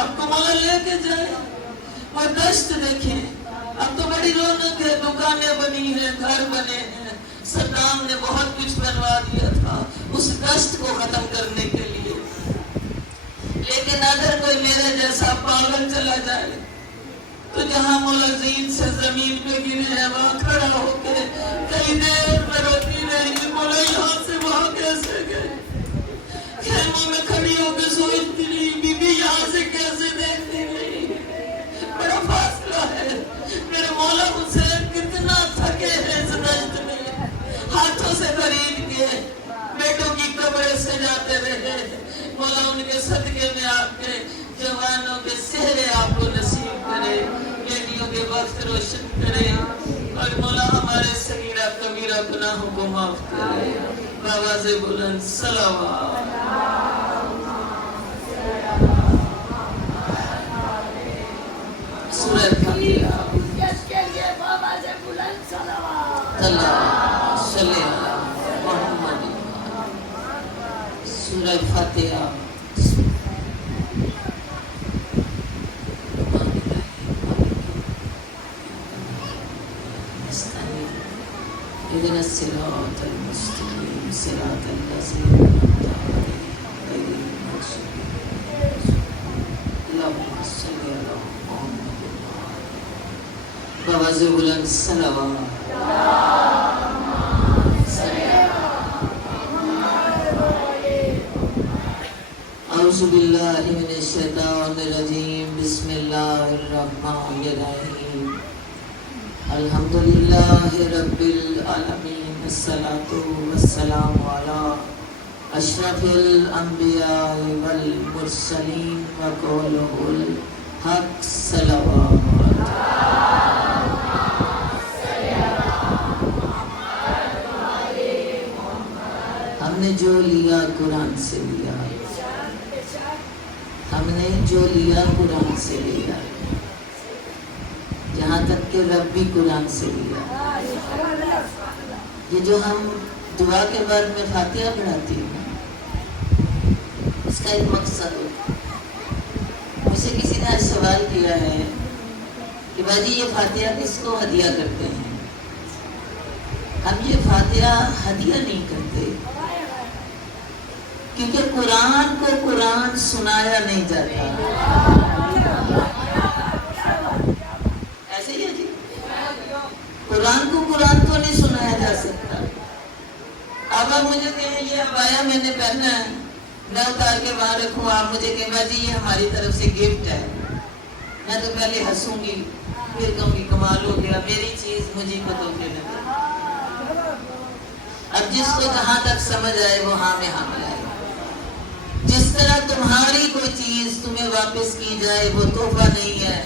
آپ کو مولا لے کے جائے. وہ دشت دیکھیں, اب تو بڑی رونق ہے, دکانیں بنی ہیں, گھر بنے ہیں. صدام نے بہت کچھ بنوا دیا تھا اس دشت کو ختم کرنے کے لیے. لیکن اگر کوئی میرے جیسا پاگل چلا جائے تو جہاں مولا زین سے زمین پہ گرے ہیں وہاں کھڑا ہو کے کئی دیر میں روتی رہے گی, مولا یہاں سے وہاں کیسے گئے. خیموں میں کھڑی ہو کے سوچتی رہی, بی بی یہاں سے کیسے دیکھتی رہی, بڑا فاصلہ ہے. میرے مولا حسین کتنا تھکے ہیں اس دشت میں, ہاتھوں سے خرید کے بیٹوں کی قبریں سجاتے رہے. مولا ان کے صدقے میں آپ کے جوانوں کے چہرے آپ کو نصیب کرے, بیٹیوں کے وقت روشن کرے, اور مولا ہمارے صغیرہ کبیرہ گناہوں کو معاف کرے. بآواز بلند صلوات. سورہ فاتحہ. اللہ صلی اللہ محمد. سورہ فاتحہ. اهدنا الصراط المستقيم صراط الذين أنعمت عليهم غير المغضوب عليهم. اللهم صل على محمد. بآواز بلند صلوات. اعوذ باللہ من الشیطان الرجیم. بسم اللہ الرحمن الرحیم. الحمدللہ رب العالمین. الصلاة والسلام علی اشرف الانبیاء والمرسلین وقولہ الحق صلوات. ہم نے جو لیا قرآن سے لیا, ہم نے جو لیا قرآن سے لیا, جہاں تک کہ رب بھی قرآن سے لیا. یہ جو ہم دعا کے بعد میں فاتحہ پڑھاتی ہوں, اس کا ایک مقصد ہوتا ہے. مجھ سے کسی نے آج سوال کیا ہے کہ باجی یہ فاتحہ کس کو ہدیہ کرتے ہیں. ہم یہ فاتحہ ہدیہ نہیں کرتے, کیونکہ قرآن کو قرآن سنایا نہیں جاتا. ایسے ہی ہے جی, قرآن کو قرآن تو نہیں سنایا جا سکتا. اب آپ مجھے کہیں یہ عبایا میں نے پہنا ہے, میں اتار کے باہر رکھوں, آپ مجھے کہیں باجی یہ ہماری طرف سے گفٹ ہے, میں تو پہلے ہنسوں گی, پھر کہوں گی کمال ہو گیا, میری چیز مجھے کو تو پھر. اب جس کو جہاں تک سمجھ آئے وہ ہاں میں ہاں ملائے. جس طرح تمہاری کوئی چیز تمہیں واپس کی جائے وہ تحفہ نہیں ہے,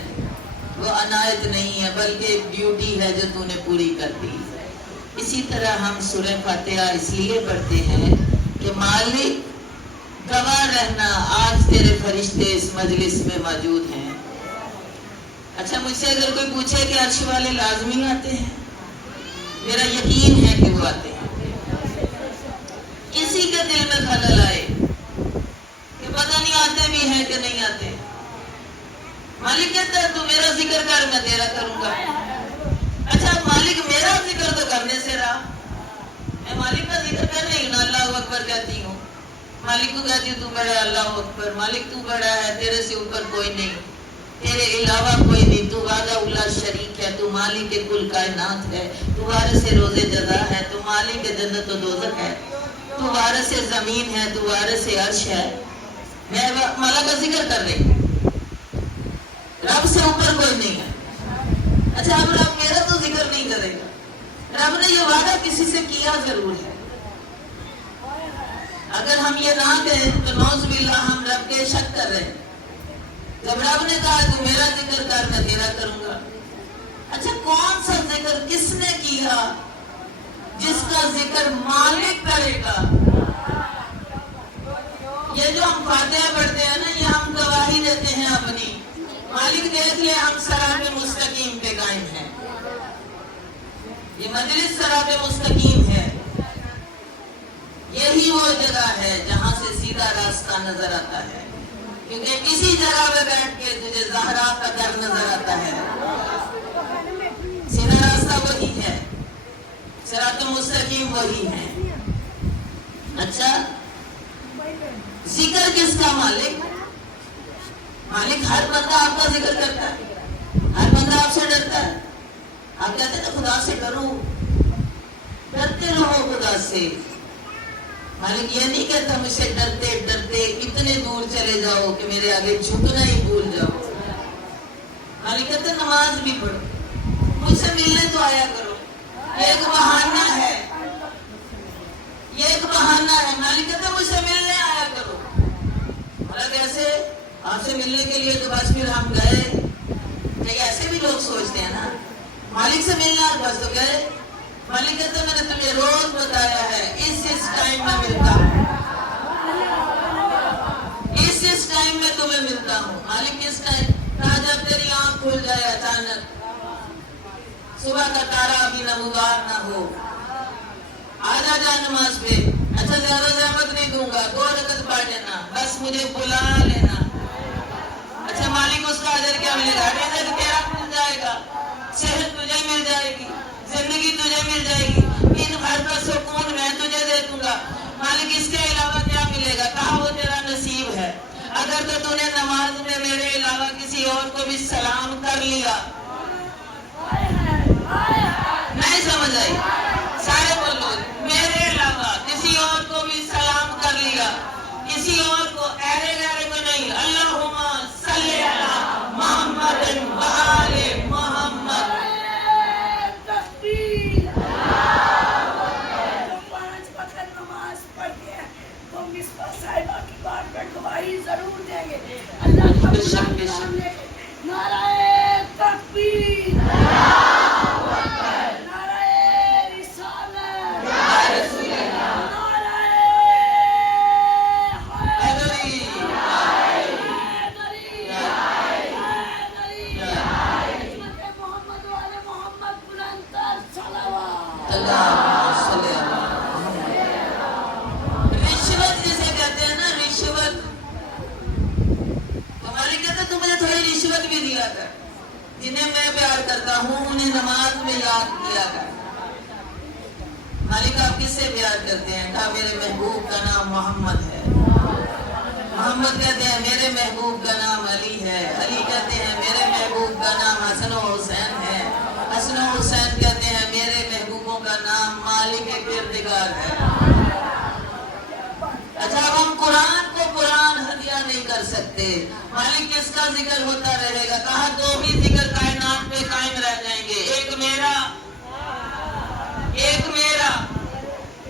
وہ عنایت نہیں ہے, بلکہ ایک ڈیوٹی ہے جو تو نے پوری کر دی. اسی طرح ہم سورہ فاتحہ اس لیے پڑھتے ہیں کہ مالک گواہ رہنا آج تیرے فرشتے اس مجلس میں موجود ہیں. اچھا مجھ سے اگر کوئی پوچھے کہ عرش والے لازمی آتے ہیں, میرا یقین ہے کہ وہ آتے ہیں. کسی کے دل میں خلل آئے کہ پتہ نہیں آتے بھی ہیں کہ نہیں آتے, مالک کہتا ہے تو میرا ذکر کر میں تیرا کروں گا. اچھا مالک میرا ذکر تو کرنے سے رہا, میں مالک کا ذکر کر رہی ہوں نا, اللہ اکبر کہتی ہوں, مالک کو کہتی ہوں تو بڑا ہے, اللہ اکبر. مالک تو بڑا ہے, تیرے سے اوپر کوئی نہیں, تیرے علاوہ کوئی نہیں, تو وحدہ لا شریک ہے, تو مالک کل کائنات ہے, تو وارث روز جزا ہے, تو مالک جنت و دوزخ ہے, تو وارث زمین ہے, تو وارث عرش ہے. میں مولا کا ذکر کر رہی ہوں, رب سے اوپر کوئی نہیں ہے. اچھا اب رب میرا تو ذکر نہیں کرے گا, رب نے یہ وعدہ کسی سے کیا ضرور ہے. اگر ہم یہ نہ کہیں تو نعوذ باللہ ہم رب کے شک کر رہے ہیں. جب رب نے کہا تو میرا ذکر کر میں تیرا کروں گا. اچھا کون سا ذکر کس نے کیا جس کا ذکر مالک کرے گا؟ یہ جو ہم فاتحہ پڑھتے ہیں نا, یہ ہم گواہی دیتے ہیں اپنی, مالک دیکھ لے ہم صراط مستقیم پہ قائم ہیں. یہ مجلس صراط مستقیم ہے, یہی وہ جگہ ہے جہاں سے سیدھا راستہ نظر آتا ہے. کیونکہ کسی جگہ پہ بیٹھ کے تجھے زہرا کا در نظر آتا ہے. سیدھا راستہ وہی ہے, صراط مستقیم وہی ہے. اچھا, ذکر کس کا مالک؟ مالک ہر بندہ آپ کا ذکر کرتا ہے, ہر بندہ آپ سے ڈرتا ہے. آپ کہتے ہیں خدا سے ڈرو, ڈرتے رہو خدا سے. مالک یہ نہیں کہتا مجھ سے ڈرتے ڈرتے اتنے دور چلے جاؤ کہ میرے آگے جھکنا ہی بھول جاؤ. مالک کہتا ہے نماز بھی پڑھو, مجھ سے ملنے تو آیا کرو. یہ ایک بہانہ ہے, یہ ایک بہانہ ہے. مالک کہتا ہے مجھ سے ملنے آیا کرو. مطلب کیسے؟ آپ سے ملنے کے لیے تو بس پھر ہم گئے. ایسے بھی لوگ سوچتے ہیں نا, مالک سے ملنا بس تو گئے. مالک کہتا ہے میں نے تمہیں روز بتایا ہے اس ٹائم میں ملتا ہوں, اس ٹائم میں تمہیں ملتا ہوں. مالک کس ٹائم؟ کہا جب تیری آنکھ کھل جائے اچانک, صبح کا تارا ابھی نمودار نہ ہو, آجا جا نماز پہ. اچھا زیادہ زحمت نہیں دوں گا, 2 رکعت پڑھ لینا, بس مجھے بلا لینا. اچھا مالک اس کا اجر کیا ملے گا؟ رزق تیرا مل جائے گا, صحت تجھے مل جائے گی, زندگی تجھے مل جائے گی, دن بھر کا سکون میں تجھے دے دوں گا. مالک اس کے علاوہ کیا ملے گا؟ کہا وہ تیرا نصیب ہے. اگر تو تو نے نماز میں میرے علاوہ کسی اور کو بھی سلام کر لیا. نہیں سمجھ آئی؟ سارے بولو, میرے علاوہ کسی اور کو بھی سلام کر لیا, کسی اور کو ایرے گیرے کو نہیں. اللہم صلی علی محمد و آل محمد. ضرور دیں گے. اللہ کا نام لے کے نعرہ تکبیر, نعرہ رسالت, نعرہ حیدری, خدمت محمد و آل محمد بلندتر صلوات. رشوت جسے کہتے ہیں نا, رشوت. ہمارے کہتے ہیں تو مجھے تھوڑی رشوت بھی دیا کر. جنہیں میں پیار کرتا ہوں انہیں نماز میں یاد کیا کر. مالک آپ کس سے پیار کرتے ہیں؟ کہا میرے محبوب کا نام محمد ہے. محمد کہتے ہیں میرے محبوب کا نام علی ہے. علی کہتے ہیں میرے محبوب کا نام حسن و حسین ہے. حسن و حسین کہتے ہیں میرے محبوبوں کا نام مالک کردگار ہے. اچھا اب ہم قرآن کو قرآن ہدیہ نہیں کر سکتے. مالک کس کا ذکر ہوتا رہے گا؟ کہا 2 ہی ذکر کائنات پہ قائم رہ جائیں گے, ایک میرا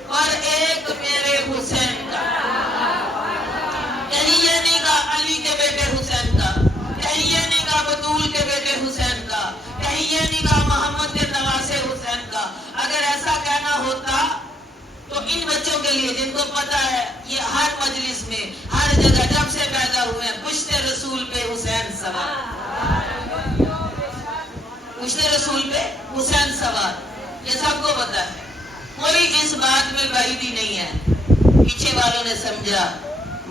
اور ایک میرے حسین کا. کہیں یہ نہیں کہا علی کے بیٹے حسین کا, کہیں یہ نہیں کہا بطول کے بیٹے حسین کا, کہیں یہ نہیں کہا محمد کے نواسے حسین کا. اگر ایسا کہنا ہوتا تو ان بچوں کے لیے جن کو پتا ہے یہ ہر مجلس میں ہر جگہ جب سے پیدا ہوئے ہیں پشت رسول پہ حسین سوار, پشت رسول پہ حسین سوار, یہ سب کو پتا ہے. کوئی اس بات میں بعیدی نہیں ہے. پیچھے والوں نے سمجھا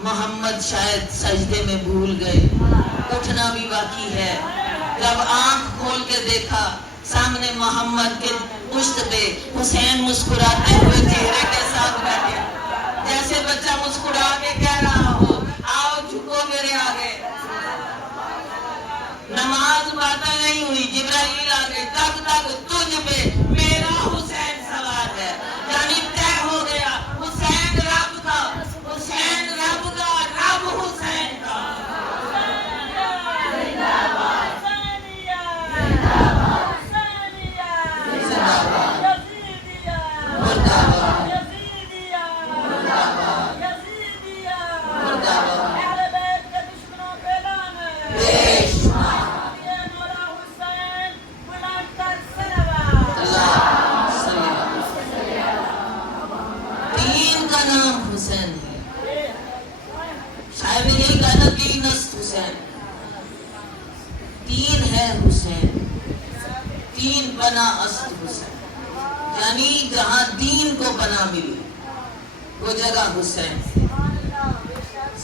محمد شاید سجدے میں بھول گئے, اٹھنا بھی باقی ہے. جب آنکھ کھول کے دیکھا سامنے محمد کے پشت پہ حسین مسکراتے ہوئے چہرے کے ساتھ بیٹھے, جیسے بچہ مسکرا کے کہہ رہا ہو آؤ جھکو میرے آگے. نماز پڑھتا نہیں ہوئی, جبرائیل آ گئے, تب تک تجھ پہ میرا حسین سوار ہے. یعنی طے ہو گیا حسین رب کا, حسین رب کا, رب حسین کا. بنا است حسین, یعنی جہاں دین کو بنا ملی وہ جگہ حسین.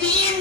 3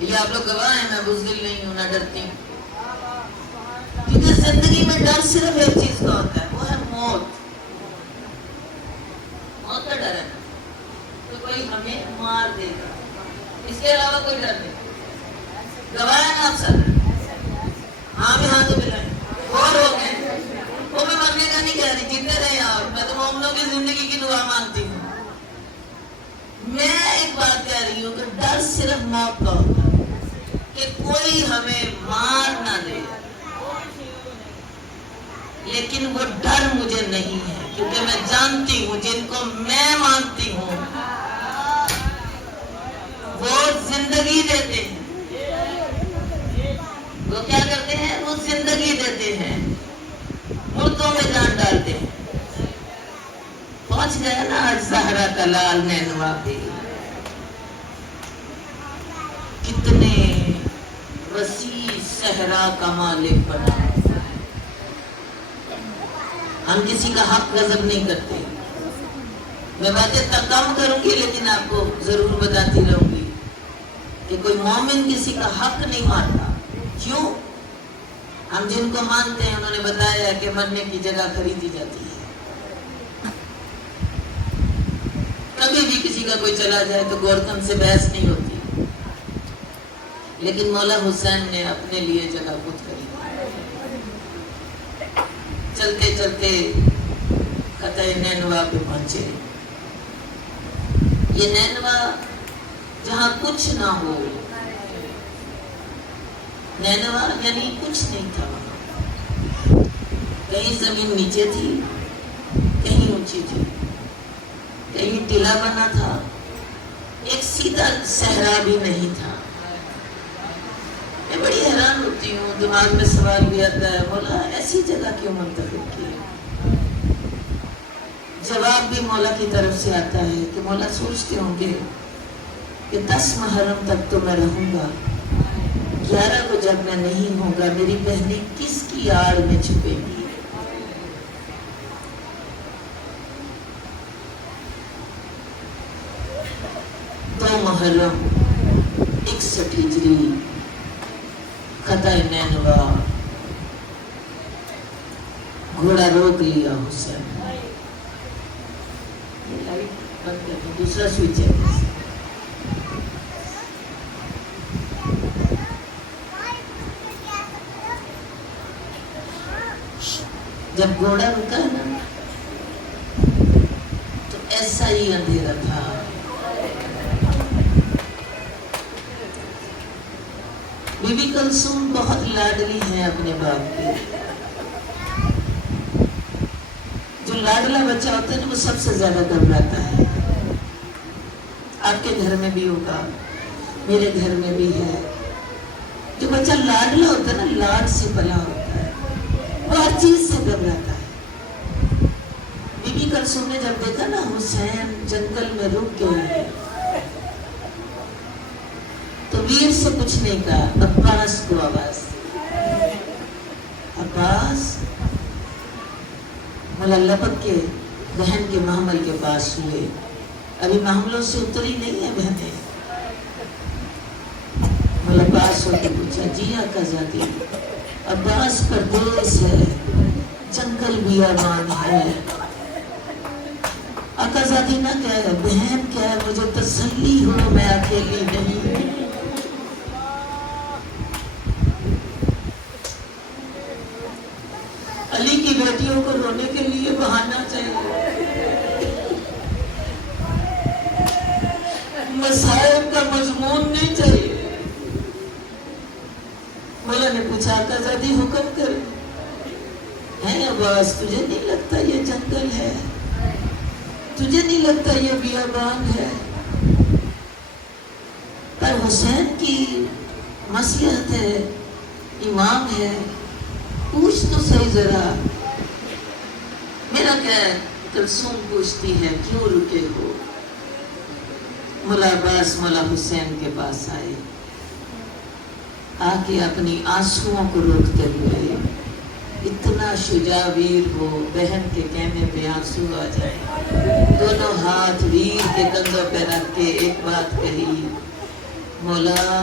یہ آپ لوگ گواہ ہیں، میں بزدل نہیں ہوں، نہ ڈرتی ہوں، کیونکہ زندگی میں ڈر صرف ایک چیز کا ہوتا ہے، وہ ہے موت کا ڈر ہے، تو کوئی ہمیں مار دے گا، اس کے علاوہ کوئی ڈر نہیں۔ گواہ ہیں آپ سب، ہاں بھی ہاں تو ملائیں، اور ہو گئے، وہ میں مرنے کا نہیں کہہ رہی، جیتے رہے آپ، میں تو مومنوں کی زندگی کی دعا مانتی ہوں۔ میں ایک بات کہہ رہی ہوں کہ ڈر صرف موت کا ہوتا ہے، کہ کوئی ہمیں مار نہ دے، لیکن وہ ڈر مجھے نہیں ہے، کیونکہ میں جانتی ہوں جن کو میں مانتی ہوں وہ زندگی دیتے ہیں، وہ کیا کرتے ہیں، وہ زندگی دیتے ہیں، مردوں میں جان ڈالتے ہیں۔ پہنچ گیا نا آج زہرا کا لال نینوا پہ، کتنے وسیع صحرا کا مالک بنا۔ ہم کسی کا حق غضب نہیں کرتے، میں باتیں تک کم کروں گی لیکن آپ کو ضرور بتاتی رہوں گی کہ کوئی مومن کسی کا حق نہیں مانتا۔ کیوں؟ ہم جن کو مانتے ہیں انہوں نے بتایا کہ مرنے کی جگہ خریدی جاتی ہے، کبھی بھی کسی کا کوئی چلا جائے تو گورکن سے بحث نہیں ہوتی، لیکن مولا حسین نے اپنے لیے جگہ خود خریدی۔ چلتے چلتے قطع نینوا پہ پہنچے، یہ نینوا جہاں کچھ نہ ہو، نینوا یعنی کچھ نہیں تھا وہاں، کہیں زمین نیچے تھی، کہیں اونچی تھی، کہیں ٹیلا بنا تھا، ایک سیدھا صحرا بھی نہیں تھا۔ میں بڑی حیران ہوتی ہوں، دماغ میں سوال بھی آتا ہے، مولا ایسی جگہ کیوں منتخب کی؟ جواب بھی مولا کی طرف سے آتا ہے کہ مولا سوچتے ہوں گے کہ 10 محرم تک تو میں رہوں گا، 11 کو جب میں نہیں ہوں گا میری بہنیں کس کی آڑ میں چھپے گی؟ تو محرم 61 ہجری، قطع نینوا، گھوڑا روک لیا حسین، دوسرا سوئچ ہے، جب گھوڑا رکا نا تو ایسا ہی اندھیرا تھا، بی بی کلثوم بہت لاڈلی ہیں اپنے باپ کی، جو لاڈلا بچہ ہوتا ہے نا وہ سب سے زیادہ گھبراتا ہے، آپ کے گھر میں بھی ہوگا، میرے گھر میں بھی ہے، جو بچہ لاڈلا ہوتا ہے نا، لاڈ سے پلا ہوتا ہے، وہ ہر چیز سے گھبراتا ہے۔ بی بی کلثوم نے جب دیکھا نا حسین جنگل میں رک گئے تو ویر سے کچھ نہیں کہا، عباس کو آواز دی، عباس، مولا لپک کے بہن کے محمل کے پاس ہوئے، ابھی محملوں سے اتری نہیں ہے بہنیں، مولا پاس ہو کے پوچھا، جی آقا زادی، عباس پردیس ہے، جنگل بیابان ہے، آقا زادی نہ کہے، بہن کہے، مجھے تسلی ہو میں اکیلی نہیں ہوں۔ علی کی بیٹیوں کو رونے کے لیے بہانا چاہیے، مصائب کا مضمون نہیں چاہیے۔ مولا نے پوچھا، آقا زادی حکم کرے، ہے عباس تجھے نہیں لگتا یہ جنگل ہے، تجھے نہیں لگتا یہ بیابان ہے؟ پر حسین کی مصلحت ہے، امام ہے، پوچھ تو صحیح ذرا۔ میرا کیا ہے، کلثوم پوچھتی ہے کیوں رکے ہو؟ مولا عباس مولا حسین کے پاس آئے، آ کے اپنی آنسوؤں کو روکتے ہوئے، اتنا شجاع ویر ہو، بہن کے کہنے پہ آنسو آ جائے، دونوں ہاتھ ویر کے کندھوں پہ رکھ کے ایک بات کہی، مولا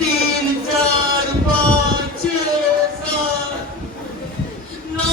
3 4 5 6 7 9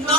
9